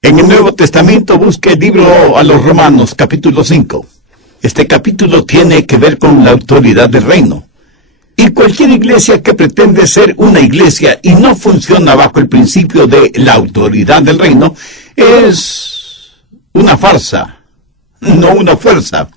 En el Nuevo Testamento busque el libro a los Romanos, capítulo 5. Este capítulo tiene que ver con la autoridad del reino. Y cualquier iglesia que pretende ser una iglesia y no funciona bajo el principio de la autoridad del reino es una farsa, no una fuerza.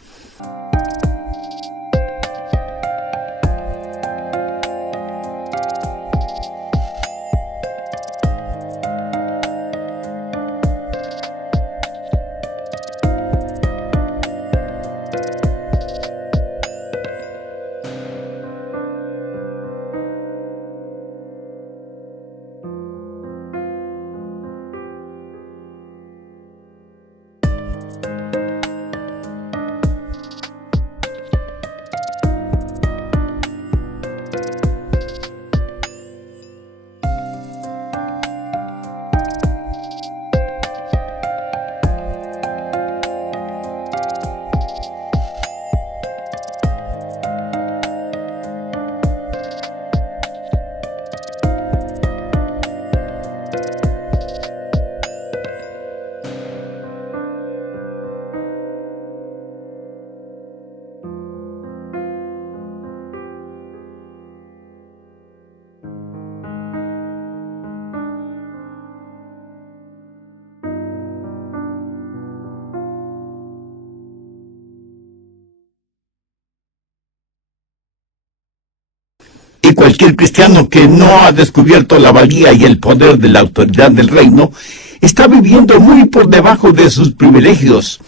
Y cualquier cristiano que no ha descubierto la valía y el poder de la autoridad del reino está viviendo muy por debajo de sus privilegios.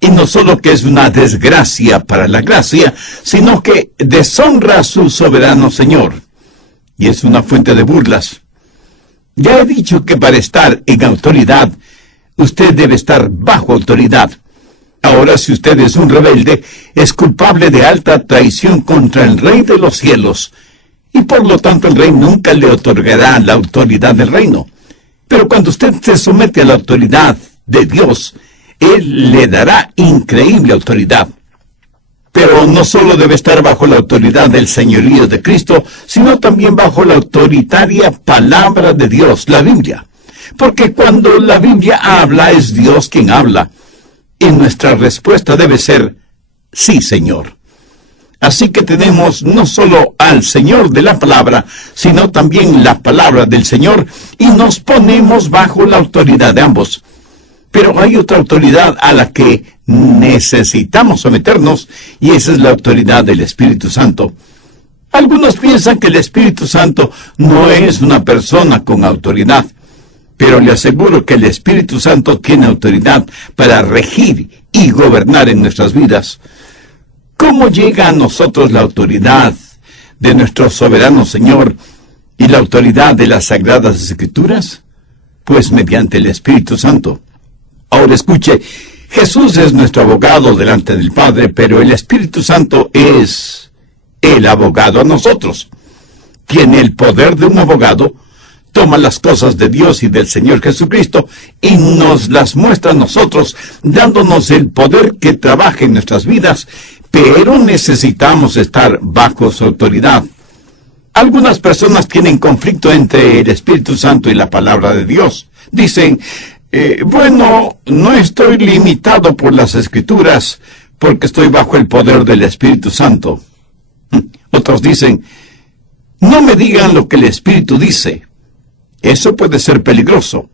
Y no solo que es una desgracia para la gracia, sino que deshonra a su soberano Señor. Y es una fuente de burlas. Ya he dicho que para estar en autoridad, usted debe estar bajo autoridad. Ahora, si usted es un rebelde, es culpable de alta traición contra el Rey de los cielos. Y por lo tanto el rey nunca le otorgará la autoridad del reino. Pero cuando usted se somete a la autoridad de Dios, Él le dará increíble autoridad. Pero no solo debe estar bajo la autoridad del señorío de Cristo, sino también bajo la autoritaria palabra de Dios, la Biblia. Porque cuando la Biblia habla, es Dios quien habla. Y nuestra respuesta debe ser, sí, Señor. Así que tenemos no solo al Señor de la palabra, sino también la palabra del Señor, y nos ponemos bajo la autoridad de ambos. Pero hay otra autoridad a la que necesitamos someternos, y esa es la autoridad del Espíritu Santo. Algunos piensan que el Espíritu Santo no es una persona con autoridad, pero le aseguro que el Espíritu Santo tiene autoridad para regir y gobernar en nuestras vidas. ¿Cómo llega a nosotros la autoridad de nuestro soberano Señor y la autoridad de las Sagradas Escrituras? Pues mediante el Espíritu Santo. Ahora escuche, Jesús es nuestro abogado delante del Padre, pero el Espíritu Santo es el abogado a nosotros. Tiene el poder de un abogado, toma las cosas de Dios y del Señor Jesucristo y nos las muestra a nosotros, dándonos el poder que trabaje en nuestras vidas. Pero necesitamos estar bajo su autoridad. Algunas personas tienen conflicto entre el Espíritu Santo y la palabra de Dios. Dicen, bueno, no estoy limitado por las Escrituras porque estoy bajo el poder del Espíritu Santo. Otros dicen, no me digan lo que el Espíritu dice. Eso puede ser peligroso.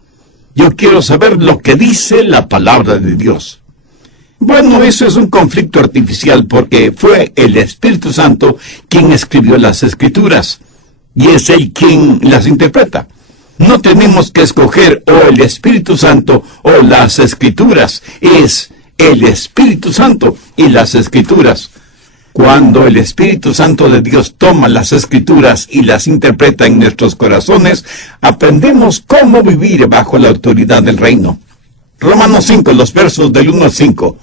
Yo quiero saber lo que dice la palabra de Dios. Bueno, eso es un conflicto artificial porque fue el Espíritu Santo quien escribió las Escrituras y es Él quien las interpreta. No tenemos que escoger o el Espíritu Santo o las Escrituras, es el Espíritu Santo y las Escrituras. Cuando el Espíritu Santo de Dios toma las Escrituras y las interpreta en nuestros corazones, aprendemos cómo vivir bajo la autoridad del reino. Romanos 5, los versos del 1 al 5.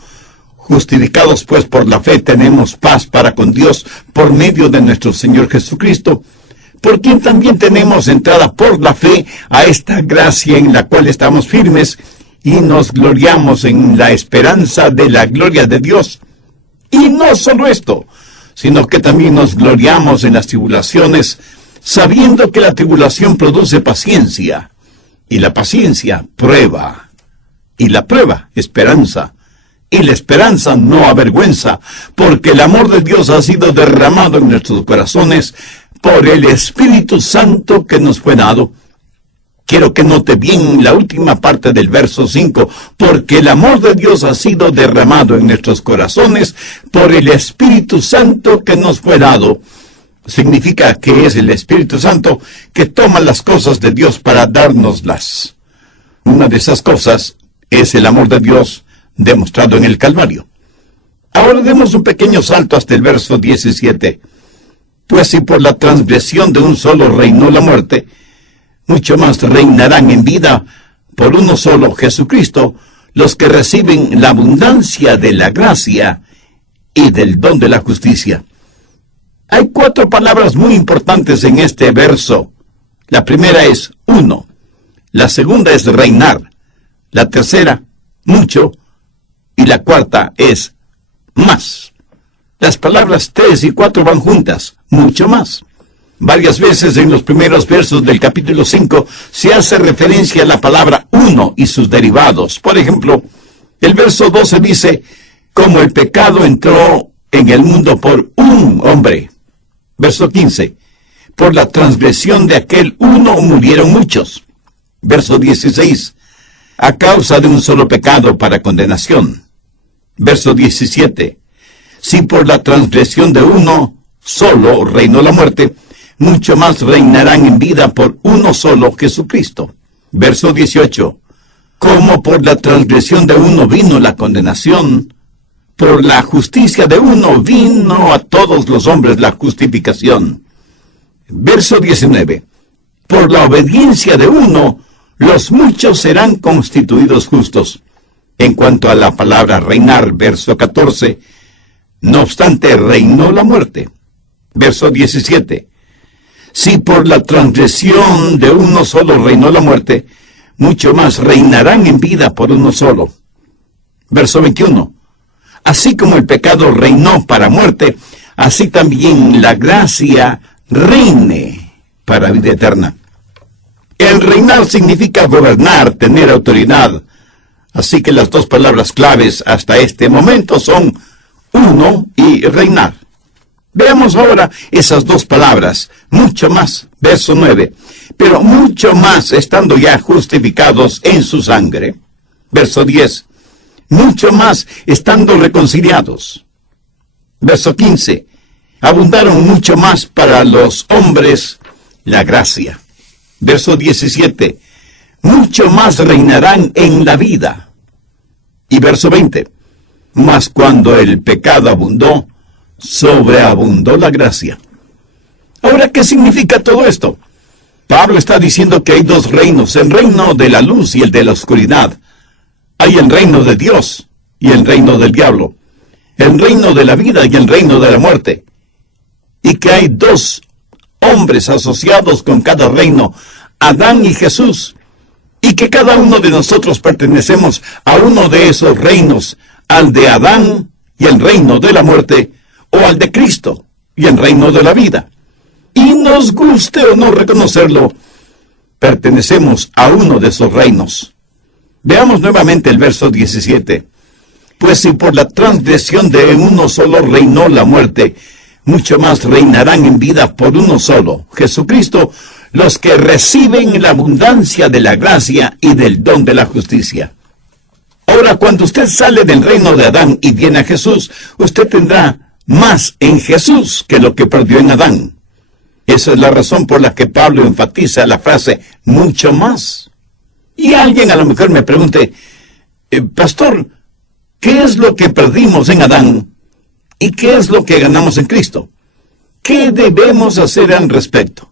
Justificados pues por la fe tenemos paz para con Dios por medio de nuestro Señor Jesucristo, por quien también tenemos entrada por la fe a esta gracia en la cual estamos firmes y nos gloriamos en la esperanza de la gloria de Dios. Y no solo esto, sino que también nos gloriamos en las tribulaciones, sabiendo que la tribulación produce paciencia, y la paciencia prueba Y la prueba, esperanza. Y la esperanza no avergüenza, porque el amor de Dios ha sido derramado en nuestros corazones por el Espíritu Santo que nos fue dado. Quiero que note bien la última parte del verso 5, porque el amor de Dios ha sido derramado en nuestros corazones por el Espíritu Santo que nos fue dado. Significa que es el Espíritu Santo que toma las cosas de Dios para dárnoslas. Una de esas cosas es el amor de Dios demostrado en el Calvario. Ahora demos un pequeño salto hasta el verso 17. Pues si por la transgresión de un solo reinó la muerte, mucho más reinarán en vida por uno solo, Jesucristo, los que reciben la abundancia de la gracia y del don de la justicia. Hay 4 palabras muy importantes en este verso. La primera es uno. La segunda es reinar. La tercera, mucho. Y la cuarta es más. Las palabras 3 y 4 van juntas, mucho más. Varias veces en los primeros versos del capítulo 5 se hace referencia a la palabra uno y sus derivados. Por ejemplo, el verso 12 dice, como el pecado entró en el mundo por un hombre. Verso 15, por la transgresión de aquel uno murieron muchos. Verso 16, a causa de un solo pecado para condenación. Verso 17, si por la transgresión de uno solo reinó la muerte, mucho más reinarán en vida por uno solo, Jesucristo. Verso 18, como por la transgresión de uno vino la condenación, por la justicia de uno vino a todos los hombres la justificación. Verso 19, por la obediencia de uno, los muchos serán constituidos justos. En cuanto a la palabra reinar, verso 14, no obstante reinó la muerte. Verso 17, si por la transgresión de uno solo reinó la muerte, mucho más reinarán en vida por uno solo. Verso 21, así como el pecado reinó para muerte, así también la gracia reine para vida eterna. El reinar significa gobernar, tener autoridad. Así que las 2 palabras claves hasta este momento son uno y reinar. Veamos ahora esas 2 palabras, mucho más, verso 9, pero mucho más estando ya justificados en su sangre. Verso 10, mucho más estando reconciliados. Verso 15, abundaron mucho más para los hombres la gracia. Verso 17, mucho más reinarán en la vida. Y verso 20, mas cuando el pecado abundó, sobreabundó la gracia. Ahora, ¿qué significa todo esto? Pablo está diciendo que hay 2 reinos, el reino de la luz y el de la oscuridad. Hay el reino de Dios y el reino del diablo, el reino de la vida y el reino de la muerte. Y que hay 2 hombres asociados con cada reino, Adán y Jesús, y que cada uno de nosotros pertenecemos a uno de esos reinos, al de Adán y el reino de la muerte, o al de Cristo y el reino de la vida. Y nos guste o no reconocerlo, pertenecemos a uno de esos reinos. Veamos nuevamente el verso 17. Pues si por la transgresión de uno solo reinó la muerte, mucho más reinarán en vida por uno solo, Jesucristo, los que reciben la abundancia de la gracia y del don de la justicia. Ahora, cuando usted sale del reino de Adán y viene a Jesús, usted tendrá más en Jesús que lo que perdió en Adán. Esa es la razón por la que Pablo enfatiza la frase, mucho más. Y alguien a lo mejor me pregunte, pastor, ¿qué es lo que perdimos en Adán? ¿Y qué es lo que ganamos en Cristo? ¿Qué debemos hacer al respecto?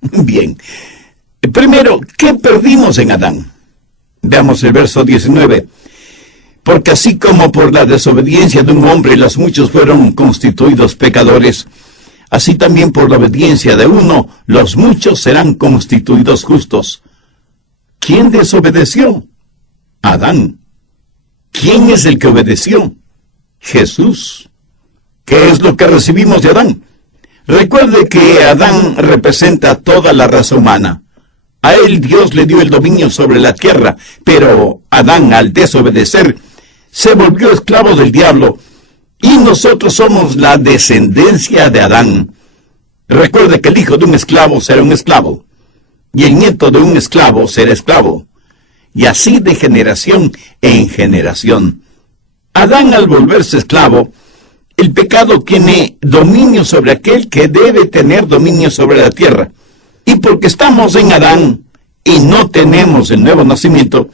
Bien, primero, ¿qué perdimos en Adán? Veamos el verso 19. Porque así como por la desobediencia de un hombre los muchos fueron constituidos pecadores, así también por la obediencia de uno los muchos serán constituidos justos. ¿Quién desobedeció? Adán. ¿Quién es el que obedeció? Jesús. ¿Qué es lo que recibimos de Adán? Recuerde que Adán representa toda la raza humana. A él Dios le dio el dominio sobre la tierra, pero Adán, al desobedecer, se volvió esclavo del diablo, y nosotros somos la descendencia de Adán. Recuerde que el hijo de un esclavo será un esclavo, y el nieto de un esclavo será esclavo, y así de generación en generación. Adán, al volverse esclavo, el pecado tiene dominio sobre aquel que debe tener dominio sobre la tierra. Y porque estamos en Adán y no tenemos el nuevo nacimiento,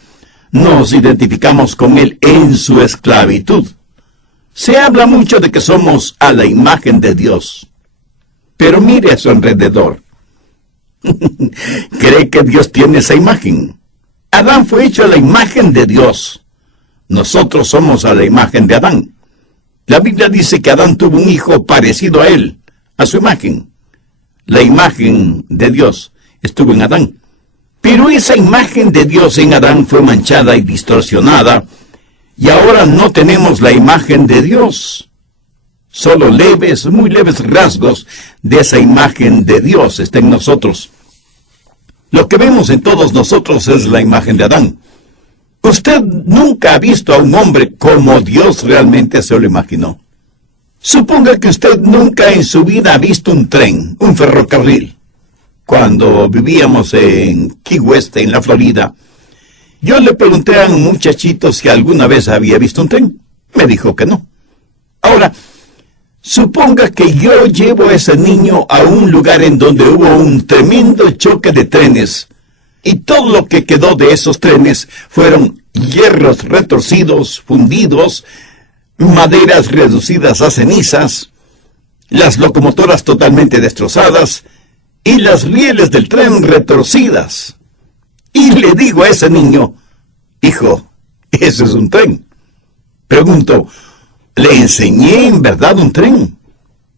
nos identificamos con él en su esclavitud. Se habla mucho de que somos a la imagen de Dios. Pero mire a su alrededor. ¿Cree que Dios tiene esa imagen? Adán fue hecho a la imagen de Dios. Nosotros somos a la imagen de Adán. La Biblia dice que Adán tuvo un hijo parecido a él, a su imagen. La imagen de Dios estuvo en Adán. Pero esa imagen de Dios en Adán fue manchada y distorsionada, y ahora no tenemos la imagen de Dios. Solo leves, muy leves rasgos de esa imagen de Dios está en nosotros. Lo que vemos en todos nosotros es la imagen de Adán. Usted nunca ha visto a un hombre como Dios realmente se lo imaginó. Suponga que usted nunca en su vida ha visto un tren, un ferrocarril. Cuando vivíamos en Key West, en la Florida, yo le pregunté a un muchachito si alguna vez había visto un tren. Me dijo que no. Ahora, suponga que yo llevo a ese niño a un lugar en donde hubo un tremendo choque de trenes, y todo lo que quedó de esos trenes fueron hierros retorcidos, fundidos, maderas reducidas a cenizas, las locomotoras totalmente destrozadas y las rieles del tren retorcidas. Y le digo a ese niño: hijo, ese es un tren. Pregunto, ¿le enseñé en verdad un tren?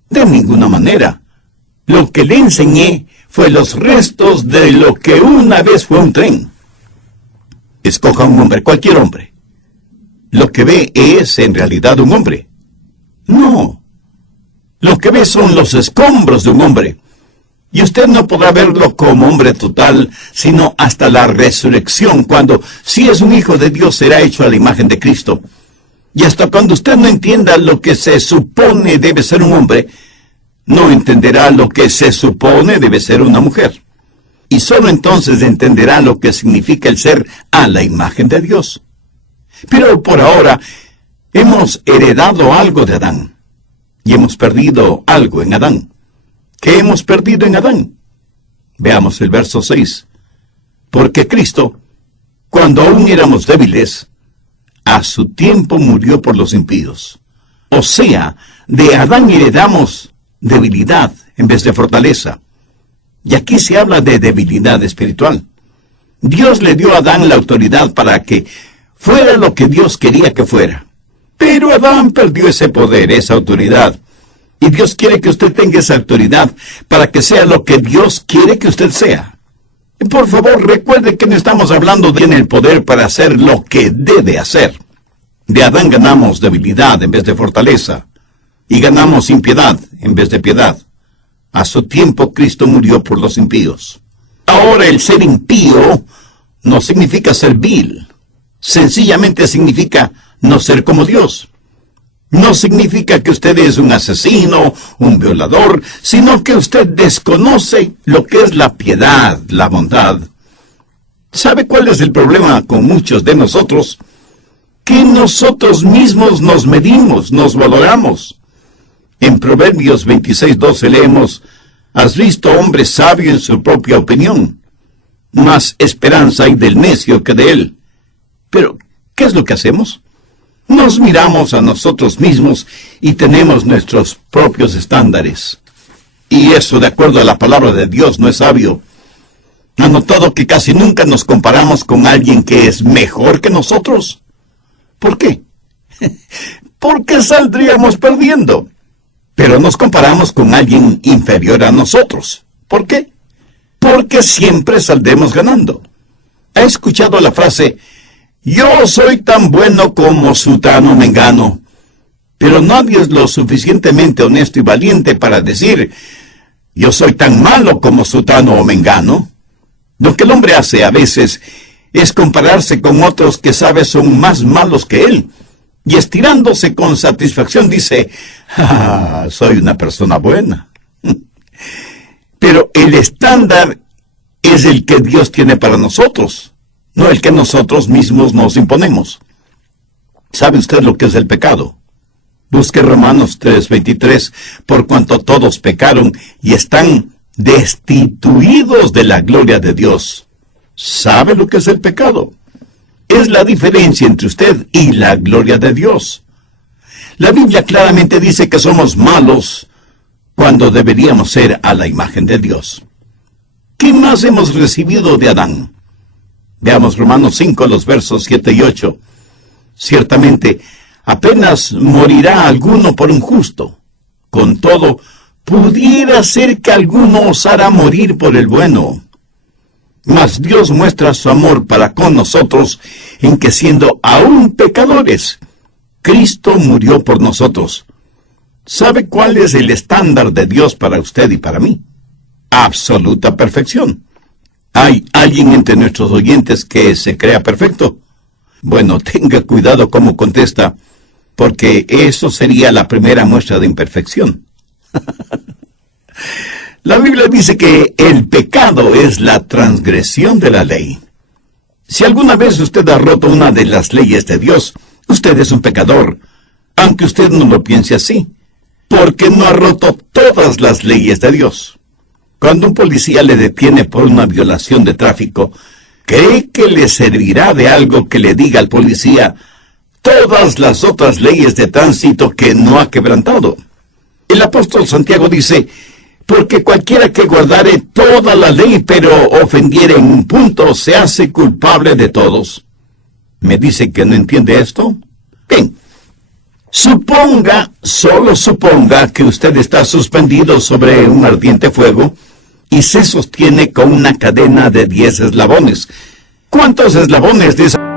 De ninguna manera. Lo que le enseñé fue los restos de lo que una vez fue un tren. Escoja un hombre, cualquier hombre. Lo que ve es en realidad un hombre. No. Lo que ve son los escombros de un hombre. Y usted no podrá verlo como hombre total, sino hasta la resurrección, cuando, si es un hijo de Dios, será hecho a la imagen de Cristo. Y hasta cuando usted no entienda lo que se supone debe ser un hombre, no entenderá lo que se supone debe ser una mujer. Y solo entonces entenderá lo que significa el ser a la imagen de Dios. Pero por ahora hemos heredado algo de Adán, y hemos perdido algo en Adán. ¿Qué hemos perdido en Adán? Veamos el verso 6. Porque Cristo, cuando aún éramos débiles, a su tiempo murió por los impíos. O sea, de Adán heredamos debilidad en vez de fortaleza. Y aquí se habla de debilidad espiritual. Dios le dio a Adán la autoridad para que fuera lo que Dios quería que fuera. Pero Adán perdió ese poder, esa autoridad. Y Dios quiere que usted tenga esa autoridad para que sea lo que Dios quiere que usted sea. Por favor, recuerde que no estamos hablando de el poder para hacer lo que debe hacer. De Adán ganamos debilidad en vez de fortaleza. Y ganamos impiedad en vez de piedad. A su tiempo Cristo murió por los impíos. Ahora el ser impío no significa ser vil. Sencillamente significa no ser como Dios. No significa que usted es un asesino, un violador, sino que usted desconoce lo que es la piedad, la bondad. ¿Sabe cuál es el problema con muchos de nosotros? Que nosotros mismos nos medimos, nos valoramos. En Proverbios 26:12 leemos: ¿has visto hombre sabio en su propia opinión? Más esperanza hay del necio que de él. Pero, ¿qué es lo que hacemos? Nos miramos a nosotros mismos y tenemos nuestros propios estándares. Y eso, de acuerdo a la palabra de Dios, no es sabio. ¿Ha notado que casi nunca nos comparamos con alguien que es mejor que nosotros? ¿Por qué? Porque saldríamos perdiendo. Pero nos comparamos con alguien inferior a nosotros. ¿Por qué? Porque siempre saldremos ganando. ¿Ha escuchado la frase: yo soy tan bueno como sutano mengano? Pero nadie es lo suficientemente honesto y valiente para decir: yo soy tan malo como sutano o mengano. Lo que el hombre hace a veces es compararse con otros que sabe son más malos que él. Y estirándose con satisfacción dice, soy una persona buena. Pero el estándar es el que Dios tiene para nosotros, no el que nosotros mismos nos imponemos. ¿Sabe usted lo que es el pecado? Busque Romanos 3:23, por cuanto todos pecaron y están destituidos de la gloria de Dios. ¿Sabe lo que es el pecado? Es la diferencia entre usted y la gloria de Dios. La Biblia claramente dice que somos malos cuando deberíamos ser a la imagen de Dios. ¿Qué más hemos recibido de Adán? Veamos Romanos 5, los versos 7 y 8. Ciertamente, apenas morirá alguno por un justo. Con todo, pudiera ser que alguno osara morir por el bueno. Mas Dios muestra su amor para con nosotros en que siendo aún pecadores, Cristo murió por nosotros. ¿Sabe cuál es el estándar de Dios para usted y para mí? Absoluta perfección. ¿Hay alguien entre nuestros oyentes que se crea perfecto? Bueno, tenga cuidado cómo contesta, porque eso sería la primera muestra de imperfección. La Biblia dice que el pecado es la transgresión de la ley. Si alguna vez usted ha roto una de las leyes de Dios, usted es un pecador, aunque usted no lo piense así, porque no ha roto todas las leyes de Dios. Cuando un policía le detiene por una violación de tráfico, ¿cree que le servirá de algo que le diga al policía todas las otras leyes de tránsito que no ha quebrantado? El apóstol Santiago dice, porque cualquiera que guardare toda la ley, pero ofendiere en un punto, se hace culpable de todos. ¿Me dice que no entiende esto? Bien, solo suponga que usted está suspendido sobre un ardiente fuego y se sostiene con una cadena de 10 eslabones. ¿Cuántos eslabones de esa?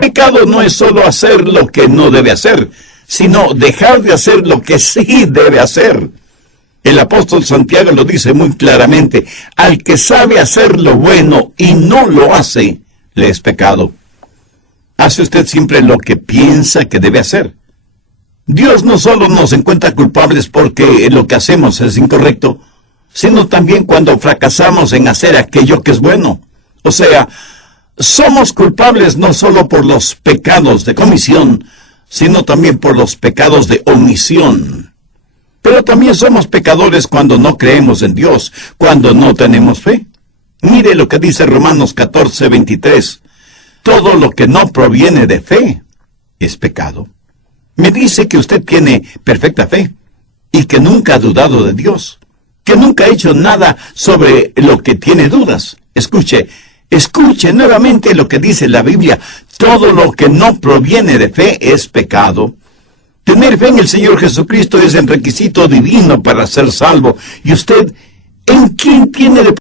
Pecado no es solo hacer lo que no debe hacer, sino dejar de hacer lo que sí debe hacer. El apóstol Santiago lo dice muy claramente, al que sabe hacer lo bueno y no lo hace, le es pecado. ¿Hace usted siempre lo que piensa que debe hacer? Dios no solo nos encuentra culpables porque lo que hacemos es incorrecto, sino también cuando fracasamos en hacer aquello que es bueno. O sea, somos culpables no solo por los pecados de comisión, sino también por los pecados de omisión. Pero también somos pecadores cuando no creemos en Dios, cuando no tenemos fe. Mire lo que dice Romanos 14:23. Todo lo que no proviene de fe es pecado. Me dice que usted tiene perfecta fe y que nunca ha dudado de Dios, que nunca ha hecho nada sobre lo que tiene dudas. Escuche nuevamente lo que dice la Biblia. Todo lo que no proviene de fe es pecado. Tener fe en el Señor Jesucristo es el requisito divino para ser salvo. ¿Y usted en quién tiene de